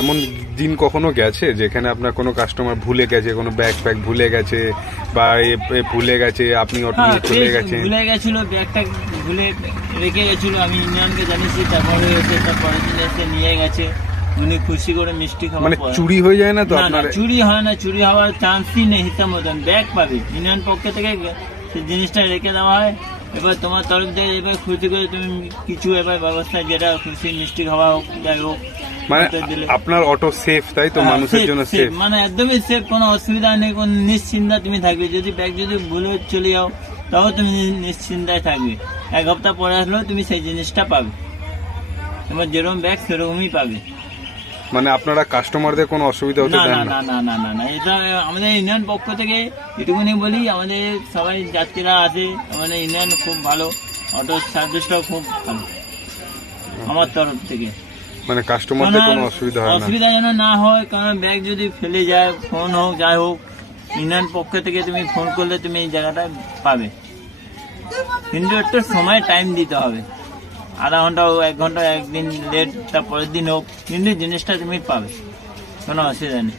এমন দিন কখনো গেছে যেখানে আপনার কোনো কাস্টমার ভুলে গেছে, কোনো ব্যাগ ফ্যাগ ভুলে গেছে বা ভুলে গেছে, আপনি অটো নিয়ে চলে গেছেন? ভুলে গেছিল, ব্যাগটা ভুলে রেখে গেছিল, আমি ইউনিয়নকে জানিয়েছি, তারপরে এসে তারপরের দিন এসে নিয়ে গেছে, উনি খুশি করে মিষ্টি খাওয়া। মানে চুরি হয়ে যায় না তো না আপনার? চুরি হয় না, চুরি হওয়ার চান্সই নেই। হিসাব মতন ব্যাগ পাবে, ইউনিয়ন পক্ষ থেকে সেই জিনিসটা রেখে দেওয়া হয়। এবার তোমার তরফ থেকে এবার খুশি করে তুমি কিছু এবার ব্যবস্থা, যেটা খুশি মিষ্টি খাওয়া হোক, যাই হোক, মানে দিলে। আপনার অটো সেফ, তাই তো? মানুষের জন্য সেফ, মানে একদমই সেফ, কোনো অসুবিধা নেই, কোনো নিশ্চিন্তা তুমি থাকবে। যদি ব্যাগ যদি ভুলে চলে যাও তাও তুমি নিশ্চিন্তায় থাকবে। এক সপ্তাহ পরে আসলেও তুমি সেই জিনিসটা পাবে, তোমার যেরকম ব্যাগ সেরকমই পাবে। মানে আপনারা কাস্টমারদের কোনো অসুবিধা হতে না দেন না না? না না না না, এটা আমাদের ইউনিয়ন পক্ষ থেকে এটুকুনি বলি। আমাদের সবাই যাত্রীরা আছে, আমাদের ইউনিয়ন খুব ভালো, অটো সার্ভিসটাও খুব ভালো আমার তরফ থেকে। মানে কাস্টমারদের কোনো অসুবিধা হয় না? অসুবিধা যেন না হয়, কারণ ব্যাগ যদি ফেলে যায়, ফোন হোক যাই হোক, ইউনিয়ন পক্ষ থেকে তুমি ফোন করলে তুমি এই জায়গাটা পাবে। কিন্তু একটু সময় টাইম দিতে হবে, আধা ঘন্টা হোক, 1 ঘন্টা, একদিন লেট, তারপরের দিন হোক, কিন্তু জিনিসটা তুমি পাবে, কোনো অসুবিধা নেই।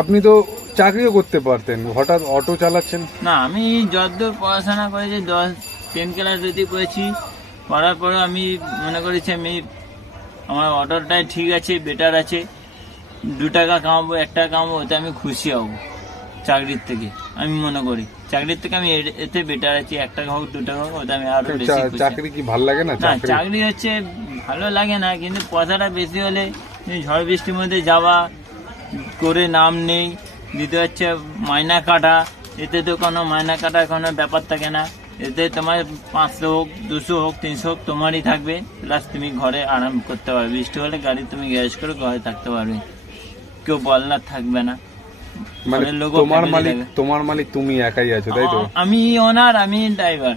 আপনি তো চাকরিও করতে পারতেন, হঠাৎ অটো চালাচ্ছেন? না, আমি যতদূর পড়াশোনা করেছি, 10 ক্লাস যদি করেছি, করার পরে আমি মনে করেছি আমি আমার অর্ডারটাই ঠিক আছে, বেটার আছে, 2 টাকা কামাবো, 1 টাকা কামাবো, ওতে আমি খুশি হব। চাকরির থেকে আমি মনে করি চাকরির থেকে আমি এতে বেটার আছি, 1 টাকা হোক 2 টাকা হোক, ওতে আমি আরো বেশি খুশি। চাকরি কি ভালো লাগে না? না, চাকরি হচ্ছে ভালো লাগে না, কিন্তু পয়সাটা বেশি হলে তুমি ঝড় বৃষ্টির মধ্যে যাওয়া করে নাম নেই, দিতে হচ্ছে মাইনা কাটা, এতে তো কোনো মাইনা কাটা কোনো ব্যাপার থাকে না। এতে তোমার 500 হোক, 200 হোক, 300 হোক, তোমারই থাকবে, প্লাস তুমি ঘরে আরাম করতে পারবে। বৃষ্টি হলে গাড়ি তুমি গ্যারেজ করে ঘরে থাকতে পারবে, কেউ বলনার থাকবে না। মানে ঘরের লোকও তোমার family মালিক, থাকবে। তোমার মালিক তুমি একাই আছো, তাই তো? আমি ওনার, আমি ড্রাইভার।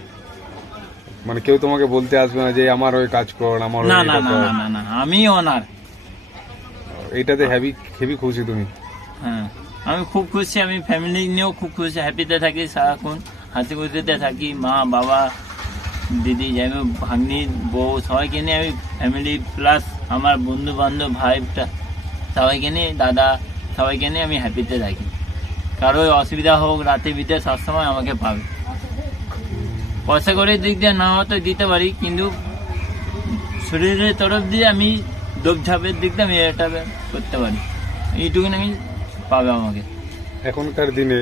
মানে কেউ তোমাকে বলতে আসবে না যে আমার ওই কাজ কর, আমার ওই না এটা না না কর? না না না, আমি ওনার। এইটাতে হেভি খুশি তুমি? হ্যাঁ, আমি খুব খুশি, আমি ফ্যামিলি নিয়েও খুব খুশি, হ্যাপিতে থাকি, সারাক্ষণ হাসি খুশিতে থাকি। মা, বাবা, দিদি, যাই হোক, ভাগ্নি, বউ, সবাইকে নিয়ে আমি ফ্যামিলি, প্লাস আমার বন্ধু বান্ধব, ভাইটা, সবাইকে নিয়ে, দাদা, সবাইকে নিয়ে আমি হ্যাপিতে থাকি। কারো অসুবিধা হোক, রাতে বিতে সবসময় আমাকে পাবে। পয়সা করে দিক দিয়ে না হয়তো দিতে পারি, কিন্তু শরীরের তরফ দিয়ে আমি দোপঝাপের দিক দিয়ে আমি এটা করতে পারি, এইটুকুনি আমি পাবে আমাকে। এখনকার দিনে